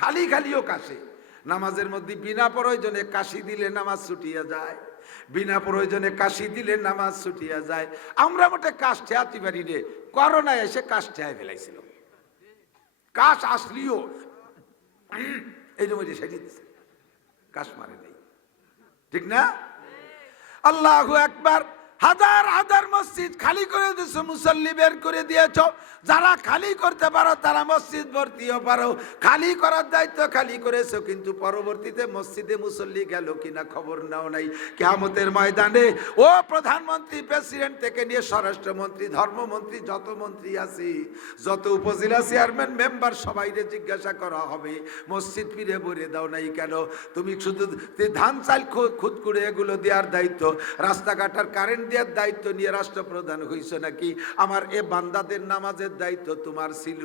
খালি খালিও কাশে। নামাজের মধ্যে বিনা প্রয়োজনে কাশি দিলে নামাজ ছুটিয়া যায়, বিনা প্রয়োজনে কাশি দিলে নামাজ ছুটিয়া যায়। আমরা মোটে কাশ ঠেয়াতে পারি রে, করোনা এসে কাশ ঠেয়াই ফেলাইছিল। কাশ আসলিও এই জন্য সেটি কাশ মারে নেই, ঠিক না? আল্লাহু আকবার। হাজার হাজার মসজিদ খালি করে দিয়েছো, মুসল্লি বের করে দিয়েছো। যারা খালি করতে পারো তারা মসজিদ ভর্তিও পারো। খালি করার দায়িত্ব খালি করেছো, কিন্তু পরবর্তীতে মসজিদে মুসল্লি গেল কিনা খবর নাও নাই। কিয়ামতের ময়দানে ও প্রধানমন্ত্রী, প্রেসিডেন্ট থেকে নিয়ে স্বরাষ্ট্রমন্ত্রী, ধর্মমন্ত্রী, যত মন্ত্রী আছে, যত উপজেলা চেয়ারম্যান, মেম্বার, সবাইকে জিজ্ঞাসা করা হবে মসজিদ ফিরে ভরে দাও নাই কেন? তুমি শুধু ধান চাল খুদ করে এগুলো দেওয়ার দায়িত্ব, রাস্তাঘাটার কারেন্ট দেওয়ার দায়িত্ব নিয়ে রাষ্ট্রপ্রধান হইছো নাকি? আমার এ বান্দাদের নামাজের দায়িত্ব তোমার ছিল।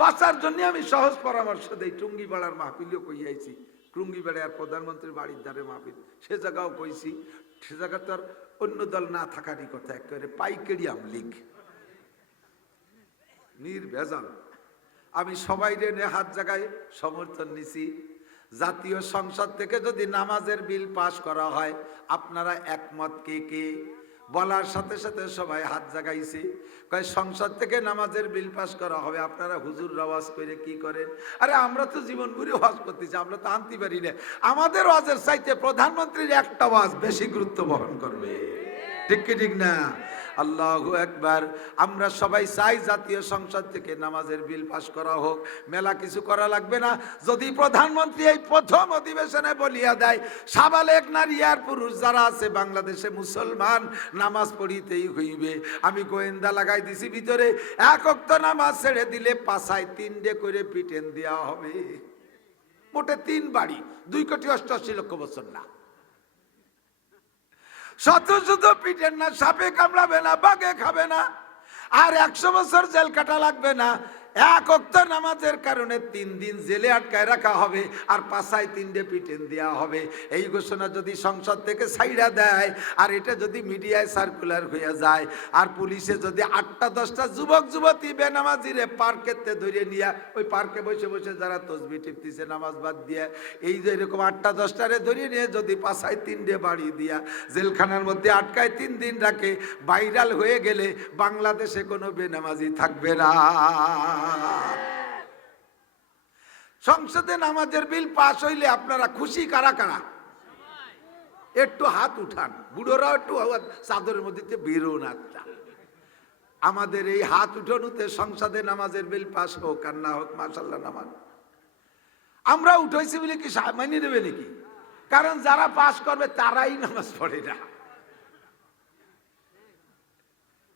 বাঁচার জন্য আমি সহজ পরামর্শ দেই। টুঙ্গিপাড়ার মাহফিলও কইয়াছি, টুঙ্গিপাড়ার প্রধানমন্ত্রীর বাড়ির ধারে মাহফিল, সে জায়গাও কইছি। সে জায়গা তো আর অন্য দল না থাকারই কথা, একেবারে পাইকারি আমলিগ নির্ভেজাল। আমি সবাই রে হাত জায়গায় সমর্থন নিছি। জাতীয় সংসদ থেকে যদি নামাজের বিল পাশ করা হয়, আপনারা একমত কে কে? বলার সাথে সাথে সবাই হাত জাগাইছে। কয় সংসদ থেকে নামাজের বিল পাশ করা হবে। আপনারা হুজুর আওয়াজ করে কি করেন? আরে আমরা তো জীবন ঘুরে ওয়াজ করতেছি, আমরা তো আনতে পারি না। আমাদের ওয়াজের চাইতে প্রধানমন্ত্রীর একটা ওয়াজ বেশি গুরুত্ব বহন করবে, ঠিক কি ঠিক না? আল্লাহু আকবার। আমরা সবাই চাই জাতীয় সংসদ থেকে নামাজের বিল পাশ করা হোক। মেলা কিছু করা লাগবে না। যদি প্রধানমন্ত্রী এই প্রথম অধিবেশনে বলিয়া দেয় সাবালেক নারী আর পুরুষ যারা আছে বাংলাদেশে মুসলমান, নামাজ পড়িতেই হইবে। আমি গোয়েন্দা লাগাই দিছি ভিতরে, এক ওয়াক্ত নামাজ ছেড়ে দিলে পাছায় 3 করে পিটেন দেওয়া হবে। মোটে 3 বাড়ি, 2,88,00,000 বছর না। শত শত পিটেন না, সাপে কামড়াবে না, বাঘে খাবে না, আর 100 বছর জেল কাটা লাগবে না। এক ওয়াক্ত নামাজের কারণে 3 দিন জেলে আটকায় রাখা হবে, আর পাছায় 3 পিটেন দেওয়া হবে। এই ঘোষণা যদি সংসদ থেকে ছাইড়া দেয়, আর এটা যদি মিডিয়ায় সার্কুলার হয়ে যায়, আর পুলিশে যদি 8টা-10টা যুবক যুবতী বেনামাজিরে পার্কেতে ধরে নিয়ে, ওই পার্কে বসে বসে যারা তসবি টিপতেছে নামাজ বাদ দিয়ে, এই যে এরকম 8টা-10টারে ধরে নিয়ে যদি পাছায় 3 বাড়ি দিয়া জেলখানার মধ্যে আটকায় 3 দিন রাখে, ভাইরাল হয়ে গেলে বাংলাদেশে কোনো বেনামাজি থাকবে না। সংসদে নামাজের বিল পাস হইলে আপনারা খুশি কারা কারা? একটু হাত উঠান। বুড়োরা একটু চাদরের মধ্যে বেরো না। আমাদের এই হাত উঠানোতে সংসদে নামাজের বিল পাস হোক আর না হোক, মাশাআল্লাহ নামাজ আমরা উঠাইছি বলে কি মাইনে দেবে নাকি? কারণ যারা পাস করবে তারাই নামাজ পড়ে না।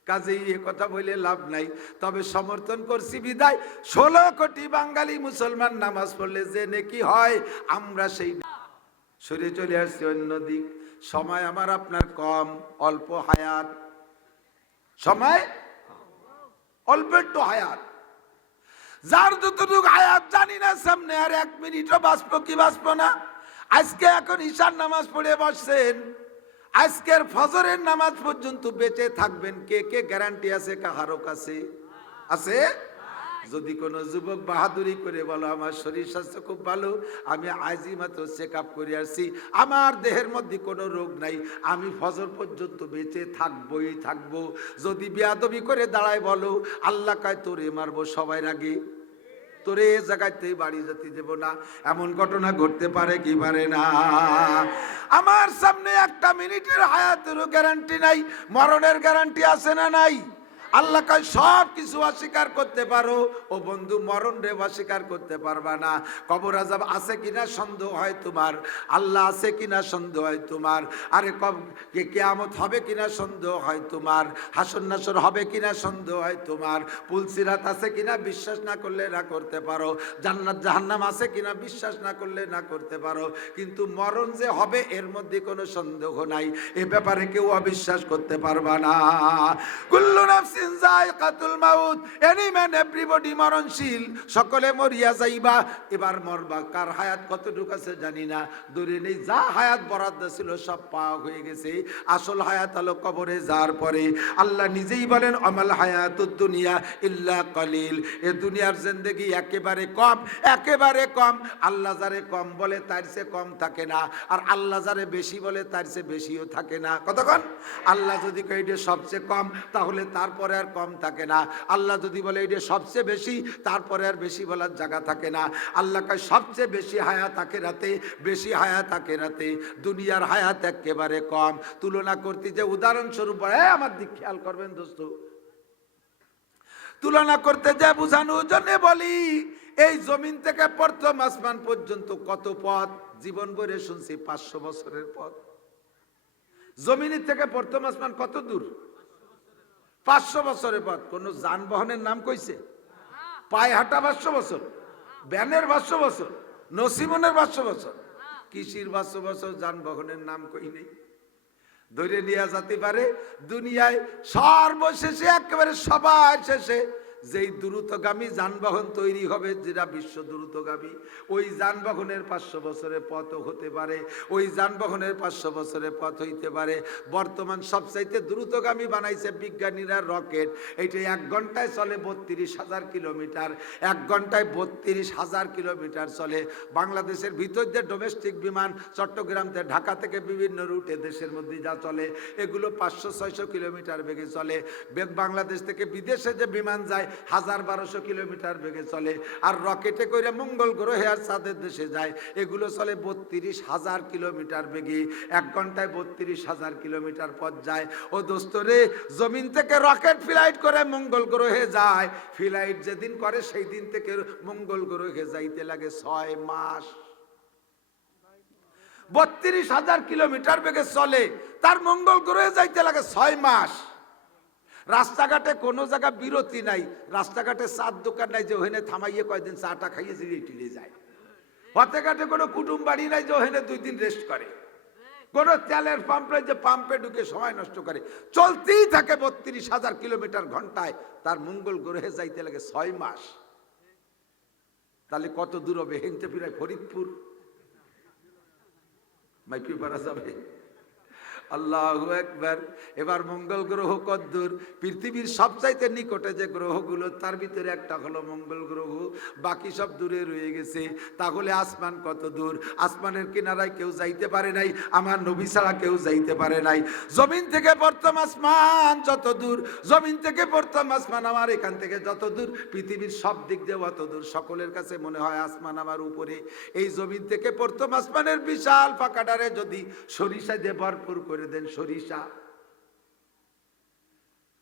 কাজেই এ কথা বলে লাভ নাই। তবে সমর্থন করছি বিদায় 16 কোটি বাঙালি মুসলমান নামাজ পড়লে যে নেকি হয়, আমরা সেই সরে চলে আসছি অন্যদিক। সময় আমার আপনার কম, অল্প হায়াত, সময় অল্প একটু হায়াত। যার যতটুকু হায়াত জানি না সামনে আর 1 মিনিটও বাঁচবো কি বাঁচবো না। আজকে এখন ঈশার নামাজ পড়ে বসছেন, আজকের ফজরের নামাজ পর্যন্ত বেঁচে থাকবেন কে কে গ্যারান্টি আছে কাহারও কাছে? আছে? যদি কোনো যুবক বাহাদুরি করে বলো আমার শরীর স্বাস্থ্য খুব ভালো, আমি আজই মাত্র চেক আপ করে আসছি, আমার দেহের মধ্যে কোনো রোগ নাই, আমি ফজর পর্যন্ত বেঁচে থাকবোই থাকবো। যদি বেয়াদবি করে দাঁড়ায় বলো আল্লাহ কায় তোরে মারবো সবাই আগে, তোরে এ জায়গাতেই বাড়ি যেতে দেব না, এমন ঘটনা ঘটতে পারে কি পারে না? আমার সামনে 1 মিনিটের হায়াতেরও গ্যারান্টি নাই, মরণের গ্যারান্টি আছে না নাই? আল্লাহ কয় সব কিছু অস্বীকার করতে পারো, ও বন্ধু মরণ রে অস্বীকার করতে পারবা না। কবর আযাব আছে কিনা সন্দেহ হয় তোমার, আল্লাহ আছে কিনা সন্দেহ হয় তোমার, আরে কিয়ামত হবে কিনা সন্দেহ হয় তোমার, হাসর নাসর হবে কিনা সন্দেহ হয় তোমার, পুলসিরাত আছে কিনা বিশ্বাস না করলে না করতে পারো, জান্নাত জাহান্নাম আছে কিনা বিশ্বাস না করলে না করতে পারো, কিন্তু মরণ যে হবে এর মধ্যে কোনো সন্দেহ নাই, এ ব্যাপারে কেউ অবিশ্বাস করতে পারবা না। কুল্লু নাফসিন নাফসিন যায়কাতুল মাউত, এনি ম্যান এভরিবডি মরণশীল, সকলে মরিয়া যাইবা। এবার মরবা, কার হায়াত কতটুকু আছে জানি না, দূরে নেই। যা হায়াত বরাদ্দ ছিল সব পাওয়া হয়ে গেছে। আসল হায়াত হলো কবরে যাওয়ার পরে। আল্লাহ নিজেই বলেন আমাল হায়াতুদ দুনিয়া ইল্লা কলিল, এ দুনিয়ার জিন্দেগি একেবারে কম, একেবারে কম। আল্লাহ যারে কম বলে তার চেয়ে কম থাকে না, আর আল্লাহ যারে বেশি বলে তার চেয়ে বেশিও থাকে না। কতক্ষণ? আল্লাহ যদি কয় এটা সবচেয়ে কম, তাহলে তারপরে আর কম থাকে না। আল্লাহ যদি বলে এটা সবচেয়ে বেশি, তারপরে আর বেশি বলার জায়গা থাকে না। আল্লাহ কয় সবচেয়ে বেশি হায়াত আখিরাতে, বেশি হায়াত আখিরাতে, দুনিয়ার হায়াত একেবারে কম। তুলনা করতে যে উদাহরণস্বরূপ, আমার দিক খেয়াল করবেন দোস্ত, তুলনা করতে যে বুঝানোর জন্য বলি, এই জমিন থেকে প্রথম আসমান পর্যন্ত কত পথ? জীবন ভরে শুনছি 500 বছরের পথ। জমিনের থেকে প্রথম আসমান কত দূর? 500 বছরের পথ। কোন যানবাহনের নাম কইছে? পায়ে হাঁটা 500 বছর, ব্যানের 500 বছর, নসিমনের 500 বছর, কৃষির 500 বছর, যানবাহনের নাম কই নেই। ধরে নেওয়া যেতে পারে দুনিয়ায় সর্বশেষে, একেবারে সবার শেষে যেই দ্রুতগামী যানবাহন তৈরি হবে, যেটা বিশ্ব দ্রুতগামী, ওই যানবাহনের 500 বছরের পথ হতে পারে। ওই যানবাহনের 500 বছরের পথ হইতে পারে। বর্তমান সবচাইতে দ্রুতগামী বানাইছে বিজ্ঞানীরা রকেট। এইটা 1 ঘন্টায় চলে 32,000 কিলোমিটার। 1 ঘন্টায় 32,000 কিলোমিটার চলে। বাংলাদেশের ভিতর যে ডোমেস্টিক বিমান, চট্টগ্রাম থেকে, ঢাকা থেকে বিভিন্ন রুটে দেশের মধ্যে যা চলে, এগুলো 500-600 কিলোমিটার বেগে চলে। বাংলাদেশ থেকে বিদেশে যে বিমান যায় 1000-1200 কিলোমিটার বেগে চলে। আর রকেটে করে মঙ্গল গ্রহে আর চাঁদের দেশে যায়, এগুলো চলে 32,000 কিলোমিটার বেগে। 1 ঘন্টায় 32,000 কিলোমিটার পথ যায়। ও দোস্তরে, জমিন থেকে রকেট ফ্লাইট করে মঙ্গল গ্রহে যায়, ফ্লাইট যেদিন করে সেই দিন থেকে মঙ্গল গ্রহে যাইতে লাগে 6 মাস। 32,000 কিলোমিটার বেগে চলে, তার মঙ্গল গ্রহে যাইতে লাগে 6 মাস। রাস্তাঘাটে কোনো জায়গা বিরতি নাই, রাস্তাঘাটে চার দোকান নাই যে ওখানে থামাইয়ে কয়েকদিন চাটা খাইয়ে জিরিয়ে টিলে যায়। পথে ঘাটে কোনো কুটুম বাড়ি নাই যে ওখানে 2 দিন রেস্ট করে। কোনো তেলের পাম্পে যে পাম্পে ঢুকে সময় নষ্ট করে, চলতেই থাকে 32,000 কিলোমিটার ঘন্টায়। তার মঙ্গল গ্রহে যাইতে লাগে 6 মাস। তাহলে কত দূর হবে? হেনতে ফিরায় ফরিদপুর মাইপি পারা যাবে। আল্লাহু আকবার। এবার মঙ্গল গ্রহ কত দূর? পৃথিবীর সবচাইতে নিকটে যে গ্রহগুলো, তার ভিতরে একটা হলো মঙ্গল গ্রহ, বাকি সব দূরে রয়ে গেছে। তাহলে আসমান কত দূর? আসমানের কিনারায় কেউ যাইতে পারে নাই, আমার নবী ছাড়া কেউ যাইতে পারে নাই। জমিন থেকে প্রথম আসমান যত দূর, জমিন থেকে প্রথম আসমান আমার এখান থেকে যত দূর, পৃথিবীর সব দিক দিয়ে অত দূর। সকলের কাছে মনে হয় আসমান আমার উপরে। এই জমিন থেকে প্রথম আসমানের বিশাল ফাঁকাটারে যদি সরিষা দিয়ে ভরপুর করে দেন,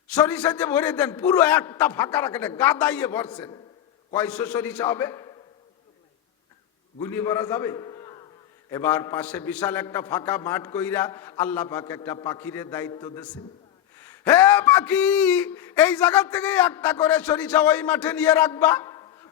সরিষা যে ভরে দেন, পুরো একটা ফাঁকা রাখেন, গাদাইয়ে ভরছেন, কয়শো সরিষা হবে? গুনি ভরা যাবে? এবার পাশে বিশাল একটা ফাঁকা মাঠ কইরা আল্লাহ পাক একটা পাখিরে দায়িত্ব দিয়েছেন, হে পাখি, এই জায়গা থেকে একটা করে সরিষা ওই মাঠে নিয়ে রাখবা।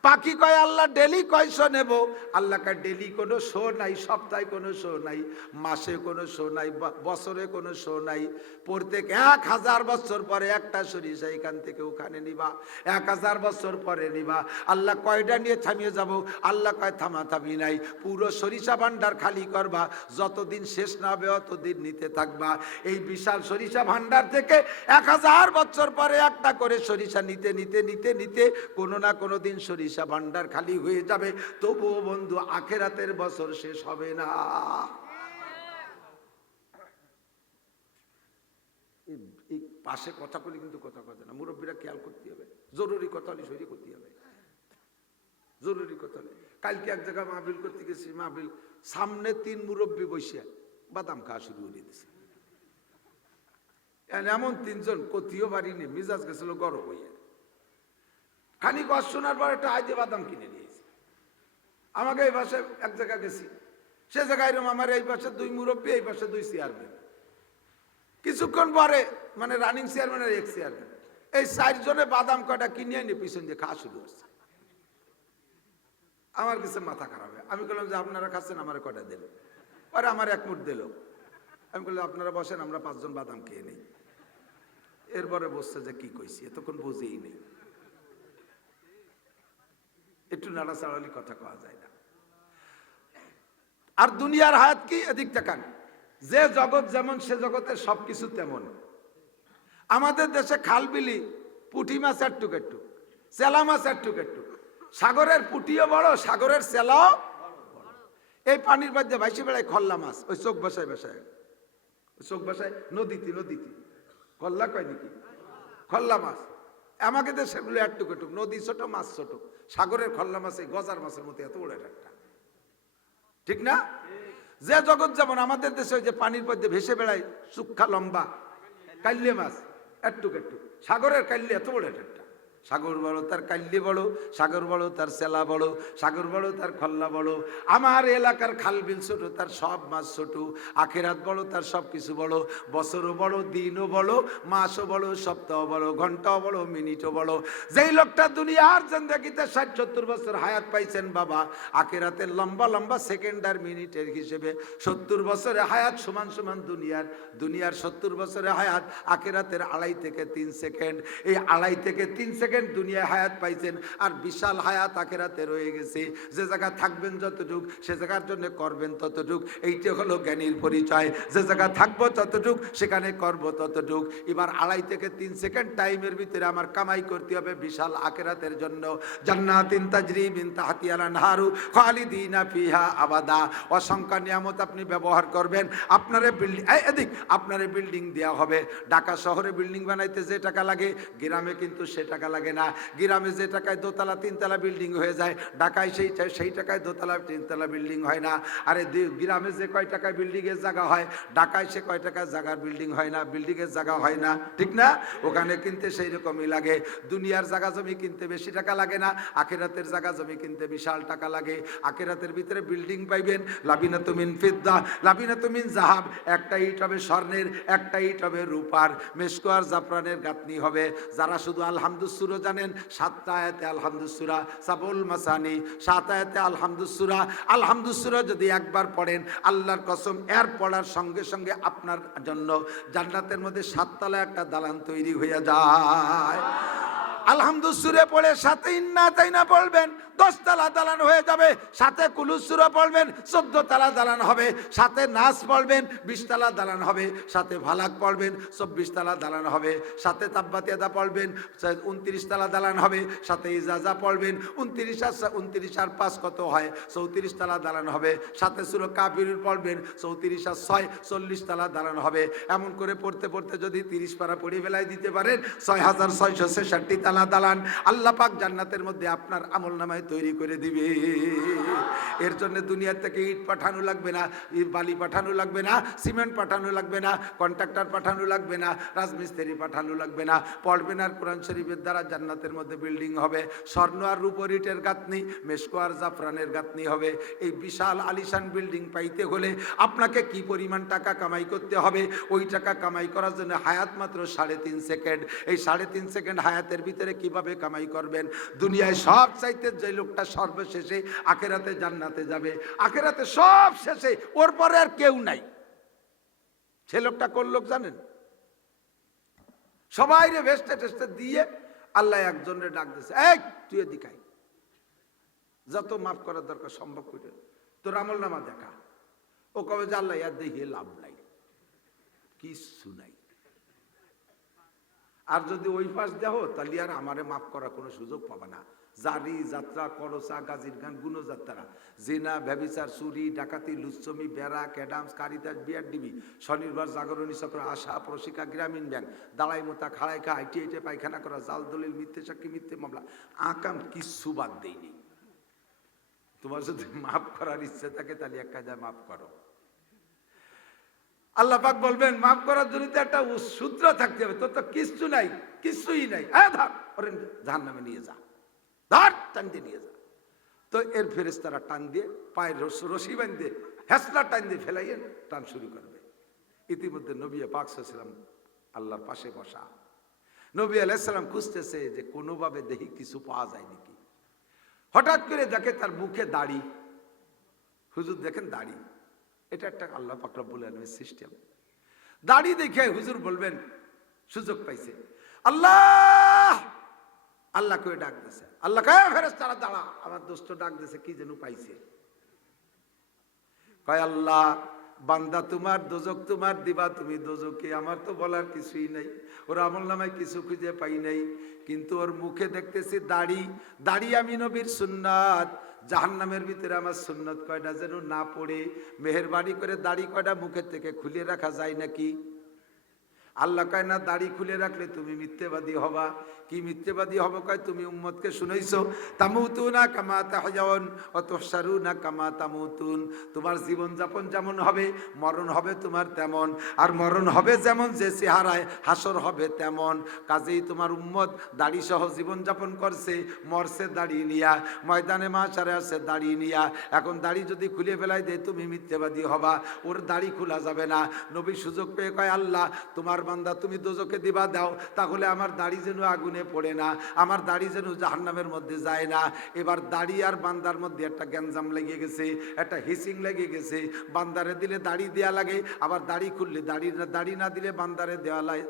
পাখি কয় আল্লাহ ডেলি কয়শো নেব? আল্লাহ কয় ডেলি কোনো শো নাই, সপ্তাহে কোনো শো নাই, মাসে কোনো শো নাই, বছরে কোনো শো নাই। প্রত্যেক 1000 বছর পরে একটা সরিষা এখান থেকে ওখানে নিবা, 1000 বছর পরে নিবা। আল্লাহ কয়টা নিয়ে থামিয়ে যাব? আল্লাহ কয় থামি নাই, পুরো সরিষা ভান্ডার খালি করবা, যতদিন শেষ না হবে অতদিন নিতে থাকবা। এই বিশাল সরিষা ভান্ডার থেকে 1000 বছর পরে একটা করে সরিষা নিতে নিতে নিতে নিতে কোনো না কোনো দিন সরিষা ভান্ডার খালি হয়ে যাবে। তবুও বন্ধু আখেরাতের বছর শেষ হবে না। এই পাশে কথা বলি কিন্তু কথা কথা না, মুরব্বীরা খেয়াল করতে হবে। জরুরি কথা হলে সরি করতে হবে, জরুরি কথা হলে। কালকে এক জায়গায় মাহফিল করতে গেছি, মাহফিল সামনে 3 মুরব্বী বসিয়া বাদাম খাওয়া শুরু করে দিয়েছে। এমন 3 জন কতিও পারিনি, মিজাজ গেছিল গরম হইয়া। খানিক ওয়াজ শোনার পর একটা আইজে বাদাম কিনে নিয়েছি। আমাকে এই পাশে এক জায়গায় গেছি, সে জায়গায় এরকম আমার এই পাশে 2 মুরব্বী, এই পাশে 2 চেয়ারম্যান। কিছুক্ষণ পরে মানে রানিং চেয়ারম্যান আর এক্স চেয়ারম্যান, এই 4 জনে বাদাম কটা কিনে এনে পিছন দিয়ে খাওয়া শুরু করছে। আমার কাছে মাথা খারাপ হয়। আমি বললাম যে আপনারা খাচ্ছেন, আমার কটা দিল? আর আমার 1 মুঠ দিল। আমি বললাম আপনারা বসেন, আমরা 5 জন বাদাম খেয়ে নিই। এরপরে বসছে যে কি কইছি, এতক্ষণ বুঝেই নেই, একটু নাড়াচাড়ালি কথা কওয়া যায় না। আর দুনিয়ার হায়াত কি, এদিক তাকান, যে জগৎ যেমন সে জগতের সবকিছু তেমন। আমাদের দেশে খাল বিলি, পুঁটি মাছ একটু একটু, চেলা মাছ একটু একটু, সাগরের পুঁটিও বড়, সাগরের চেলাও বড়। এই পানির মধ্যে ভাইসে বেড়ায় খল্লা মাছ, ওই চোখ বসায় বসায়, চোখ বসায় নদীতে নদীতে, খল্লা কয় নাকি, খল্লা মাছ। আমাকে তো সেগুলো একটু একটু, নদী ছোট মাছ ছোট, সাগরের খল্লা মাছ এই গজার মাছের মতো এত বড় একটা, ঠিক না? যে জগৎ যেমন, আমাদের দেশে ওই যে পানির মধ্যে ভেসে বেড়ায় সুক্ষা লম্বা কাল্লে মাছ একটু একটু, সাগরের কাল্লে এত বড় একটা। সাগর বড় তার কাল্লি বড়, সাগর বড় তার সেলা বড়, সাগর বড় তার খল্লা বড়। আমার এলাকার খাল বিল ছোট, তার সব মাছ ছোট। আখেরাত বড়, তার সব কিছু বড়। বছরও বড়, দিনও বড়, মাসও বড়, সপ্তাহ বড়, ঘন্টাও বড়, মিনিটও বড়। যেই লোকটা দুনিয়ার জিন্দেগিতে 60-70 বছর হায়াত পাইছেন বাবা, আখেরাতের লম্বা লম্বা সেকেন্ড আর মিনিটের হিসেবে 70 বছরে হায়াত সমান সমান দুনিয়ার 70 বছরে হায়াত, আখেরাতের 2.5 থেকে 3 সেকেন্ড। এই 2.5 থেকে 3 সেকেন্ড দুনিয়ায় হায়াত পাইছেন, আর বিশাল হায়াত আখেরাতে রয়ে গেছে। যে জায়গা থাকবেন যতটুক, সে জায়গার জন্য করবেন ততটুক। এইটা হলো জ্ঞানীর পরিচয়। যে জায়গা থাকবো ততটুক, সেখানে করব ততটুক। এবার 2.5 থেকে 3 সেকেন্ড টাইমের ভিতরে আমার কামাই করতে হবে বিশাল আখেরাতের জন্য। জান্নাতিন তাজরি মিন তাহতিহাল আনহারু খালিদিনা ফিহা আবাদা। অসংখ্য নিয়ামত আপনি ব্যবহার করবেন। আপনারে বিল্ডিং, এদিক আপনারে বিল্ডিং দেওয়া হবে। ঢাকা শহরে বিল্ডিং বানাইতে যে টাকা লাগে, গ্রামে কিন্তু সে টাকা লাগে না। গ্রামে যে টাকায় দোতলা 3 তলা বিল্ডিং হয়ে যায়, ঢাকায় সেই টাকায় দোতলা 3 তলা বিল্ডিং হয় না। আরে গ্রামে যে কয় টাকায় বিল্ডিং এর জায়গা হয়, ঢাকায় সে কয় টাকায় জায়গার বিল্ডিং হয় না, বিল্ডিং এর জায়গা হয় না, ঠিক না? ওখানে কিনতে সেই রকমই লাগে। দুনিয়ার জায়গা জমি কিনতে বেশি টাকা লাগে না, আখিরাতের জায়গা জমি কিনতে বিশাল টাকা লাগে। আখিরাতের ভিতরে বিল্ডিং পাইবেন লাবিনাতু মিন ফিদ্দা, লাবিনাতু মিন যাহাব। একটা ইট হবে স্বর্ণের, একটা ইট হবে রূপার, মেশকো আর জাফরানের গাঁথনি হবে। যারা শুধু আলহামদুসুরা জানেন, 7টা আয়াতে আলহামদুসুরা, সাবুল মাসানি 7 আয়াতে আলহামদুসুরা। আলহামদুসুরা যদি একবার পড়েন, আল্লাহর কসম, এর পড়ার সঙ্গে সঙ্গে আপনার জন্য জান্নাতের মধ্যে 7 তলা একটা দালান তৈরি হয়ে যায়। আলহামদুসুরে পড়ে সাথে ইন্না তাইনা পড়বেন, 10 তলা দালান হয়ে যাবে। সাথে কুলুসুরা পড়বেন, 14 তলা দালান হবে। সাথে নাস পড়বেন, 20 তলা দালান হবে। সাথে ভালাক পড়বেন, 24 তলা দালান হবে। সাথে তাব্বাতিয়াদা পড়বেন, 29 তলা দালান হবে। সাথে ইজাজা পড়বেন, 29 আর 5 কত হয়, 34 তলা দালান হবে। সাথে সূরা কাফির পড়বেন, 34 আর 6 40 তলা দালান হবে। এমন করে পড়তে পড়তে যদি 30 পারা পড়ে ফেলাই দিতে পারেন, 6666 তলা দালান আল্লাহ পাক জান্নাতের মধ্যে আপনার আমলনামায় তৈরি করে দিবে। এর জন্য দুনিয়া থেকে ইট পাঠানো লাগবে না, বালি পাঠানো লাগবে না, সিমেন্ট পাঠানো লাগবে না, কন্ট্রাক্টর পাঠানো লাগবে না, রাজমিস্ত্রি পাঠানো লাগবে না। পড়বেন আর কোরআন শরীফের দ্বারা জান্নাতের মধ্যে বিল্ডিং হবে। স্বর্ণ আর রূপোর ইটের গাঁথনি, মেশকো আর জাফরানের গাঁথনি হবে। এই বিশাল আলিশান বিল্ডিং পাইতে হলে আপনাকে কি পরিমাণ টাকা কামাই করতে হবে? ওই টাকা কামাই করার জন্য হায়াত মাত্র 3.5 সেকেন্ড। এই 3.5 সেকেন্ড হায়াতের ভিতরে কিভাবে কামাই করবেন? দুনিয়ায় সব চাইতে যে লোকটা সর্বশেষে আখেরাতে জান্নাতে যাবে, আখেরাতে সব শেষে, ওর পরে আর কেউ নাই। সে লোকটা কোন লোক জানেন? সবাই রে ভেস্টে টেস্টে দিয়ে আল্লাহ একজনের ডাক দিয়েছে, এই তুই এদিকে আয়, যত মাফ করার দরকার সম্ভব করে তোর আমল নামা দেখা। ও কবে যে আল্লাহ ইয়ার দেখিয়ে লাভ নাই, কিছু নাই। আর যদি ওই পাশ দেহ, তাহলে আর আমারে মাফ করার কোনো সুযোগ পাবে না। জারি, যাত্রা, করসা, গাজীর গান, গুণযাত্রা, জিনা, ব্যভিচার, চুরি, ডাকাতি, লুচ্ছমি, বেড়া, ক্যাডামস, কারিতাস, বিয়ার ডিবি, স্বনির্ভর, জাগরণী চক্র, আশা, প্রশিকা, গ্রামীণ ব্যাংক, দালাই মোতা, খাড়াই খা, আইটি পায়খানা করা, জাল দলিল, মিথ্যে সাক্ষী, মিথ্যে মামলা, আকাম কিচ্ছু বাদ দেয়নি। তোমার যদি মাফ করার ইচ্ছে থাকে, তাহলে এক কাজে মাফ করো। আল্লাহ পাক বলবেন, মাফ করার জন্য তো একটা সূত্র থাকতে হবে। তোর তো কিচ্ছু নাই, কিছুই নাই, ধর ওরে জাহান্নামে নিয়ে যা, ধর টান দিয়ে নিয়ে যা। তো এর ফেরেশতারা টান দিয়ে পায়ের রশি বান দিয়ে হেসলা টান দিয়ে ফেলাইয়ে টান শুরু করবে। ইতিমধ্যে নবী পাক সাল্লাল্লাহু আলাইহি ওয়াসাল্লাম আল্লাহর পাশে বসা। নবী আলাইহিস সালাম খুঁজতেছে যে কোনোভাবে দেখি কিছু পাওয়া যায় নাকি। হঠাৎ করে দেখে তার মুখে দাড়ি। হুজুর দেখেন দাড়ি, এটা একটা আল্লাহ পাক রব্বুল আলামিনের সিস্টেম। দাড়ি দেখে হুজুর বলবেন, সুযোগ পাইছে। আল্লাহ আল্লাহ কয়ে ডাক দিছে, আল্লাহ কয় ফেরেশতারা দাঁড়া, আমার দোস্ত ডাক দিছে, কি যেন পাইছে। কয় আল্লাহ বান্দা তোমার, দোজক তোমার, দিবা তুমি দোজকে, আমার তো বলার কিছুই নাই। ওর আমলনামায় কিছু খুঁজে পাই নাই, কিন্তু ওর মুখে দেখতেছি দাড়ি। দাড়ি আমি নবীর সুন্নাত, জাহান্নামের ভিতরে আমার সুন্নত কয়টা যেন না পড়ে, মেহেরবানি করে দাড়ি কয়টা মুখের থেকে খুলে রাখা যায় নাকি? আল্লাহ কয় না, দাড়ি খুলে রাখলে তুমি মিথ্যেবাদী হবা। কি মিথ্যেবাদী হবো? কয় তুমি উম্মতকে শুনাইছো তামুতুনা কামা তাহয়াউন ওয়া তুহশারুনা কামা তামুতুন, তোমার জীবন যাপন যেমন হবে মরণ হবে তোমার তেমন, আর মরণ হবে যেমন যে চেহারায় হাসর হবে তেমন। কাজেই তোমার উম্মত দাড়ি সহ জীবন যাপন করছে, মরছে দাড়ি নিয়া, ময়দানে মাশারে আছে দাড়ি নিয়া। এখন দাড়ি যদি খুলে ফেলাই দেয় তুমি মিথ্যেবাদী হবা, ওর দাড়ি খোলা যাবে না। নবী সুযোগ পেয়ে কয় আল্লাহ তোমার বান্দা তুমি দোজকে দিবা দাও, তাহলে আমার দাড়ি যেন আগুনে পড়ে না, আমার দাড়ি যেন জাহান্নামের মধ্যে যায় না। এবার দাড়ি আর বান্দার মধ্যে একটা গ্যাঞ্জাম লেগে গেছে, একটা হিসিং লেগে গেছে। বান্দারে দিলে দাড়ি দেয়া লাগে, আবার দাড়ি খুললে দাড়ি না দিলে বান্দারে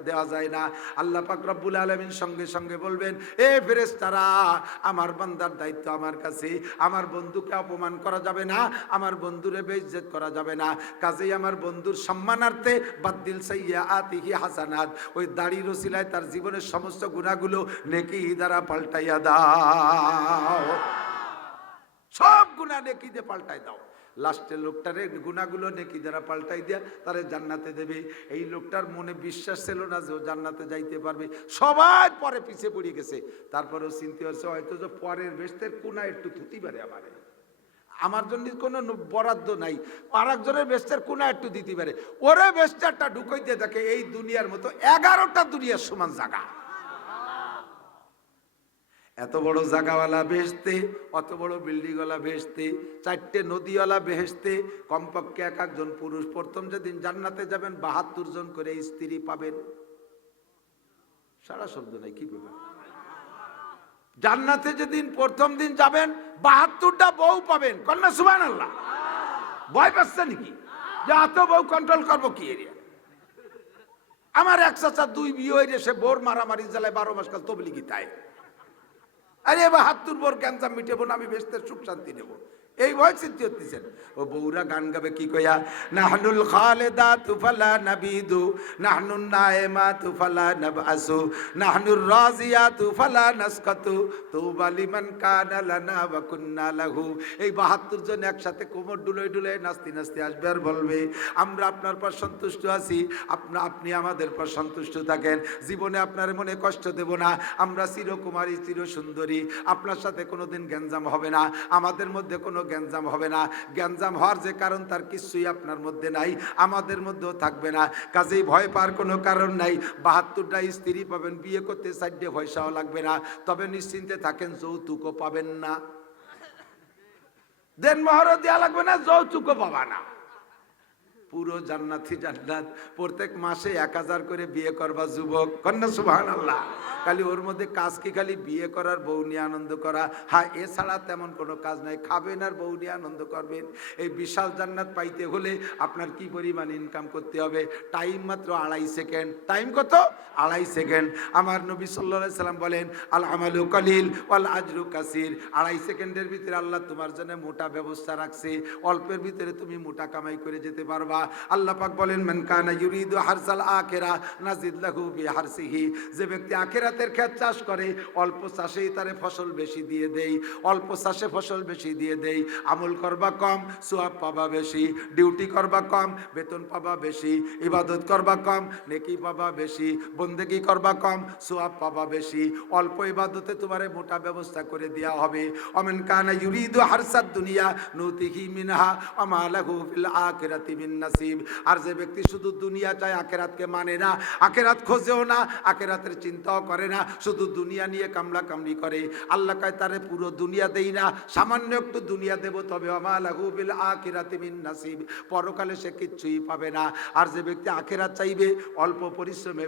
দেওয়া যায় না। আল্লাহ পাক রব্বুল আলামিন সঙ্গে সঙ্গে বলবেন, এ ফেরেশতারা আমার বান্দার দায়িত্ব আমার কাছে, আমার বন্ধুকে অপমান করা যাবে না, আমার বন্ধুরে বেইজ্জত করা যাবে না। কাজেই আমার বন্ধুর সম্মানার্থে বাদদিল সাইয়্যাতিহি হাসানাত, ওই দাড়ির ওসিলায় তার জীবনের সমস্ত গুনাহগুলো নেকি দ্বারা পাল্টাইয়া দাও, সব গুনাহ নেকি দিয়ে পাল্টাই দাও। লাস্টে লোকটারে গুনাহগুলো নেকি দ্বারা পাল্টাই দিয়া তারে জান্নাতে দেবে। এই লোকটার মনে বিশ্বাস ছিল না যে ও জান্নাতে যাইতে পারবে, সবাই পরে পিছে পড়ে গেছে। তারপরেও চিন্তা হচ্ছে হয়তো যে পরের বেস্তের কোনা একটু থুতি পারে আমারে, আমার জন্য কোনো বরাদ্দ নাই, আর একজনের বেস্তের কোনা একটু দিতে পারে, ওরে বেস্টারটা ঢুকাইতে থাকে এই দুনিয়ার মতো 11টা দুনিয়ার সমান জায়গা। এত বড় জায়গাওয়ালা বেহেশতে, অত বড় বিল্ডিংওয়ালা বেহেশতে, 4টে নদীওয়ালা বেহেশতে, কমপক্ষে এক একজন পুরুষ। প্রথম যেদিন জান্নাতে যাবেন 72 জন করে স্ত্রী পাবেন। সারা শব্দ নাই, কি ব্যাপার? জান্নাতে যেদিন প্রথম দিন যাবেন 72টা বউ পাবেন। কন্যা সুবহানাল্লাহ। ভয় পাচ্ছে নাকি যে এত বউ কন্ট্রোল করবো কি এরিয়া? আমার এক চাচা 2 বিয়ে হয়ে সে বোর মারামারি জ্বালায় 12 মাস কাল তবলিগি তাই। আরে 72 বোর গ্যাঞ্জাম মিটেবো না, আমি বেহেশতের সুখ শান্তি নেবো, এই ভয় চিন্তা করতেছেন। ও বউরা গান গাবে কি কইয়া, নাহনুল খালিদাতু ফালা নাবিদু, নাহনুন নাইমাতু ফালা নাবআসু, নাহনুর রাজিয়াতু ফালা নাসকাতু, তুবা লিমান কানা লানা ওয়া কুন্না লাহু। এই 72 জন একসাথে কোমর ডুলে ডুলে নাচতে নাচতে আসবে আর বলবে, আমরা আপনার পর সন্তুষ্ট আছি, আপনি আমাদের পর সন্তুষ্ট থাকেন, জীবনে আপনার মনে কষ্ট দেব না, আমরা চিরকুমারী চির সুন্দরী, আপনার সাথে কোনোদিন গ্যাঞ্জাম হবে না, আমাদের মধ্যে কোনো গ্যাঞ্জাম হবে না। গ্যাঞ্জাম হওয়ার যে কারণ তার কিছুই আপনার মধ্যে নাই, আমাদের মধ্যেও থাকবে না। কাজেই ভয় পাওয়ার কোনো কারণ নাই। 72টা স্ত্রী পাবেন, বিয়ে করতে 4টে পয়সাও লাগবে না। তবে নিশ্চিন্তে থাকেন, যৌতুকও পাবেন না, দেনমোহরও দেওয়া লাগবে না, যৌতুকও পাবা না। পুরো জান্নাতি জান্নাত। প্রত্যেক মাসে 1000 করে বিয়ে করবা যুবক, কন্যা সুবহানাল্লাহ। খালি ওর মধ্যে কাজ কি খালি বিয়ে করার, বউ নিয়ে আনন্দ করা। হ্যাঁ, এছাড়া তেমন কোনো কাজ নাই, খাবেন আর বউ নিয়ে আনন্দ করবেন। এই বিশাল জান্নাত পাইতে হলে আপনার কি পরিমাণ ইনকাম করতে হবে? টাইম মাত্র 2.5 সেকেন্ড। টাইম কত? 2.5 সেকেন্ড। আমার নবী সাল্লাল্লাহু আলাইহি সাল্লাম বলেন, আল আমালু কালিল ওয়াল আজরু কাসির। 2.5 সেকেন্ডের ভিতরে আল্লাহ তোমার জন্য মোটা ব্যবস্থা রাখছে, অল্পের ভিতরে তুমি মোটা কামাই করে যেতে পারবা। আল্লাহ পাক বলেন, মান কানা ইউরিদু হারসাল আখিরা নাজিদ লাহু বিহারসিহি। যে ব্যক্তি আখিরাতের ক্ষেত চাষ করে, অল্প চাষেই তারে ফসল বেশি দিয়ে দেই, অল্প চাষে ফসল বেশি দিয়ে দেই। আমল করবা কম, সওয়াব পাবা বেশি। ডিউটি করবা কম, বেতন পাবা বেশি। ইবাদত করবা কম, নেকি পাবা বেশি। বন্দেগি করবা কম, সওয়াব পাবা বেশি। অল্প ইবাদতে তোমারে মোটা ব্যবস্থা করে দেয়া হবে। ওমান কানা ইউরিদু হারসাদ দুনিয়া নুতিহি মিনহা ওয়া মা লাহু ফিল আখিরাতি মিন নাসিব। আর যে ব্যক্তি শুধু দুনিয়া চায়, আখিরাতকে মানে না, আখিরাত খোঁজেও না, আখিরাতের চিন্তাও করে না, শুধু দুনিয়া নিয়ে কামলা কামলি করে, আল্লাহ কয় তারে পুরো দুনিয়া দেই না, সামান্য একটু দুনিয়া দেব, তবে ওয়া মা লাহু ফিল আখিরাতি মিন নাসিব। পরকালে সে কিচ্ছুই পাবে না। আর যে ব্যক্তি আখিরাত চাইবে, অল্প পরিশ্রমে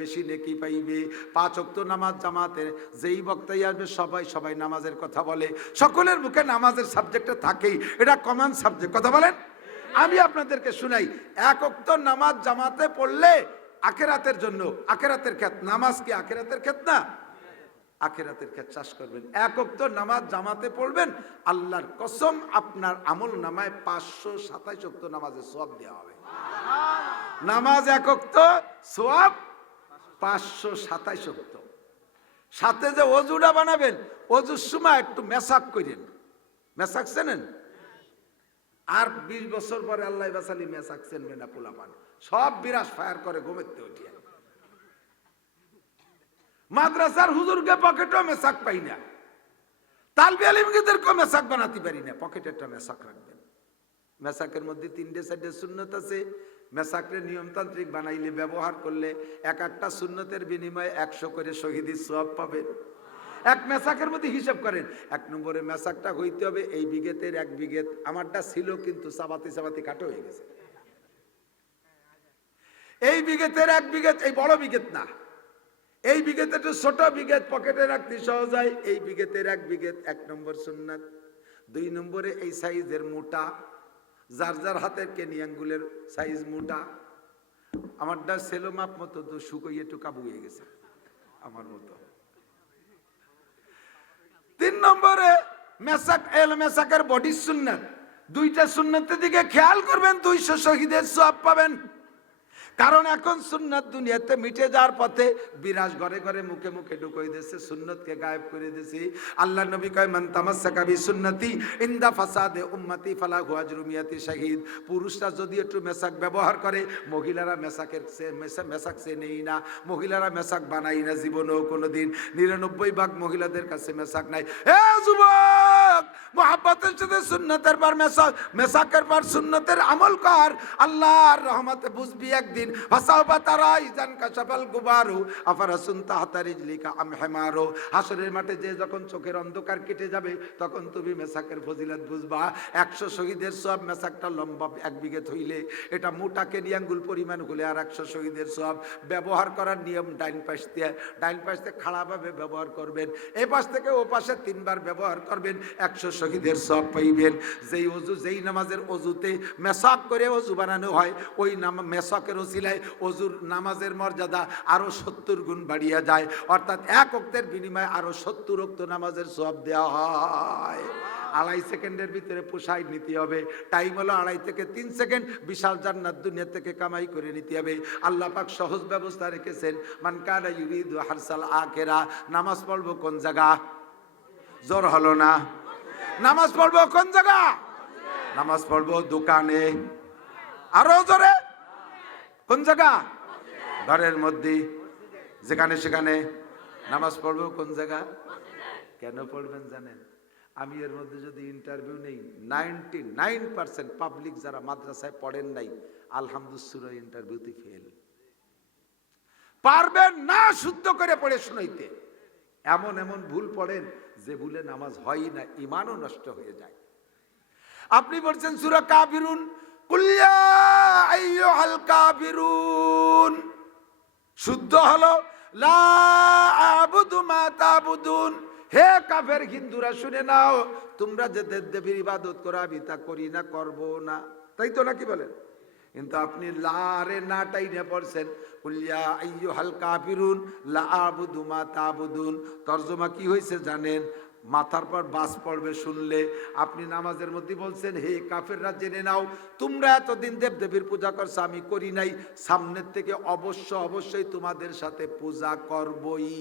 বেশি নেকি পাইবে। 5 ওয়াক্ত নামাজ জামাতে যেই বক্তাই আসবে সবাই নামাজের কথা বলে, সকলের মুখে নামাজের সাবজেক্টে থাকেই, এটা কমন সাবজেক্ট। কথা বলেন, আমি আপনাদেরকে শুনাই, 1 ওয়াক্ত নামাজ জামাতে পড়লে আখেরাতের জন্য, আখেরাতের ক্ষেত। নামাজ কি আখেরাতের ক্ষেত না? আখেরাতের ক্ষেত চাষ করবেন। এক ওয়াক্ত নামাজ জামাতে পড়বেন, আল্লাহর কসম আপনার আমল নামায় 527 ওয়াক্ত নামাজের সওয়াব দেওয়া হবে। নামাজ এক ওয়াক্ত সওয়াব 527 ওয়াক্ত। সাথে যে ওযুটা বানাবেন, ওযুর সময় একটু মেসাক করেন। মেসাক চেনেন? আর 20 বছর পরে আল্লাহ বাসালি মেসাক চেনবে না পোলাপান, সব বিরাস ফায়ার করে ঘুমেতে উঠিয়া। মাদ্রাসার হুজুরকে পকেটেও মেসাক পাই না, তালবি আলিমদেরকেও মেসাক বানাতে পারি না। পকেটে একটা মেসাক রাখবেন। মেসাকের মধ্যে 3-4 সুন্নত আছে। মেসাকরে নিয়মতান্ত্রিক বানাইলে, ব্যবহার করলে এক একটা সুন্নতের বিনিময়ে 100 করে শহীদের সওয়াব পাবেন। এক মেসাকের মধ্যে হিসাব করেন, 1 নম্বরে মেসাকটা হইতে হবে এই বিঘেতের 1 বিঘেত। আমারটা ছিল কিন্তু চাবাতি চাবাতি কাটো হয়ে গেছে। এই বিঘেতের 1 বিঘেত, এই বড় বিঘেত না, এই বিঘেতে একটু ছোট বিঘেত পকেটে রাখতে সহজ হয়। এই বিঘেতের 1 বিঘেত 1 নম্বর সুন্নাত। 2 নম্বরে এই সাইজের মোটা, যার যার হাতের কেনি আঙ্গুলের সাইজ মোটা। আমারটা সেলো মাপ মতো তো শুকোই একটু কাবু হয়ে গেছে আমার মতো। 3 নম্বরে মেসাক, মেসাকের বডি সুন্নাত। 2টা সুন্নতের দিকে খেয়াল করবেন, 200 শহীদের সওয়াব পাবেন। কারণ এখন সুন্নাত দুনিয়াতে মিটে যাওয়ার পথে বিরাজ ঘরে ঘরে মুখে মুখে ঢুকাই দিয়েছে, সুন্নতকে গায়েব করে দিয়েছে। আল্লাহ নবী কয়, মান তামাসসাকা বিসুন্নতি ইনদা ফাসাদে উম্মতি ফালাহু আজরু মিয়াতি শাহিদ। পুরুষরা যদি একটু মেসাক ব্যবহার করে, মহিলারা মেসাকের মেসাক সে নেই না, মহিলারা মেসাক বানাই না জীবনেও কোনোদিন। 99 ভাগ মহিলাদের কাছে মেসাক নাই। এ যুবক, মুহাব্বতের সাথে সুন্নতের পর মেসাক, মেসাকের পর সুন্নতের আমল কর। আল্লাহর রহমতে বুঝবি একদিন হাসরের মাঠে যে যখন চোখের অন্ধকার কেটে যাবে, তখন তুমি মেসাকের ফজিলত বুঝবা। 100 শহীদের সওয়াব মেসাকটা লম্বা 1 বিঘত হইলে, এটা মোটা কেনি আঙ্গুল পরিমাণ হলে আর 100 শহীদের সওয়াব। ব্যবহার করার নিয়ম, ডাইন পাশ দিয়ে খাড়াভাবে ব্যবহার করবেন, এই পাশ থেকে ও পাশে 3 বার ব্যবহার করবেন, 100 শহীদের সওয়াব পাইবেন। যেই ওযু, যেই নামাজের ওযুতে মেসাক করে ওযু বানানো হয়, ওই মেসাকের ওসিলায় ওযুর নামাজের মর্যাদা আরো 70 গুণ বাড়িয়া যায়। অর্থাৎ 1 ওয়াক্তের বিনিময়ে আরো 70 ওয়াক্ত নামাজের সওয়াব দেওয়া হয়। 2.5 সেকেন্ডের ভিতরে পোষায় নিতে হবে। টাইম হলো 2.5 থেকে 3 সেকেন্ড। বিশাল জান্নাত দুনিয়া থেকে কামাই করে নিতে হবে। আল্লাহ পাক সহজ ব্যবস্থা রেখেছেন। মান কানা ইউরিদু হারসাল আখিরা। নামাজ পড়বো কোন জায়গা? জোর হলো না। নামাজ পড়বো কোন জায়গা? নামাজ পড়বো দোকানে। আরো জোরে, কোন জায়গা? ঘরের মধ্যে, যেখানে সেখানে। নামাজ পড়বো কোন জায়গা? কেন পড়বেন জানেন? আমি এর মধ্যে যদি ইন্টারভিউ নেই, 99% পাবলিক যারা মাদ্রাসায় পড়েন নাই, আলহামদুলিল্লাহ ইন্টারভিউতে ফেল। পারবেন না শুদ্ধ করে পড়ে শুনাইতে। এমন এমন ভুল পড়েন যে ভুলে নামাজ হয় না, ঈমানও নষ্ট হয়ে যায়। আপনি বলছেন সূরা কাফিরুন, কুল ইয়া আইয়ুহাল কাফিরুন, শুদ্ধ হলো লা আ'বুদু মা তা'বুদুন। হে কাফের হিন্দুরা শুনে নাও, তোমরা যে দেবদেবীর ইবাদত করো আমি তা করি না, করব না, তাই তো নাকি বলেন? কিন্তু আপনি লা রে না টাইনে পড়ছেন, কুল ইয়া আইয়ুহাল কাফিরুন লা আ'বুদু মা তা'বুদুন। তরজমা কি হয়েছে জানেন? মাথার পর বাস পড়বে শুনলে। আপনি নামাজের মধ্যে বলছেন, হে কাফেররা জেনে নাও, তোমরা এতদিন দেবদেবীর পূজা করছো, আমি করি নাই, সামনের থেকে অবশ্যই তোমাদের সাথে পূজা করবই।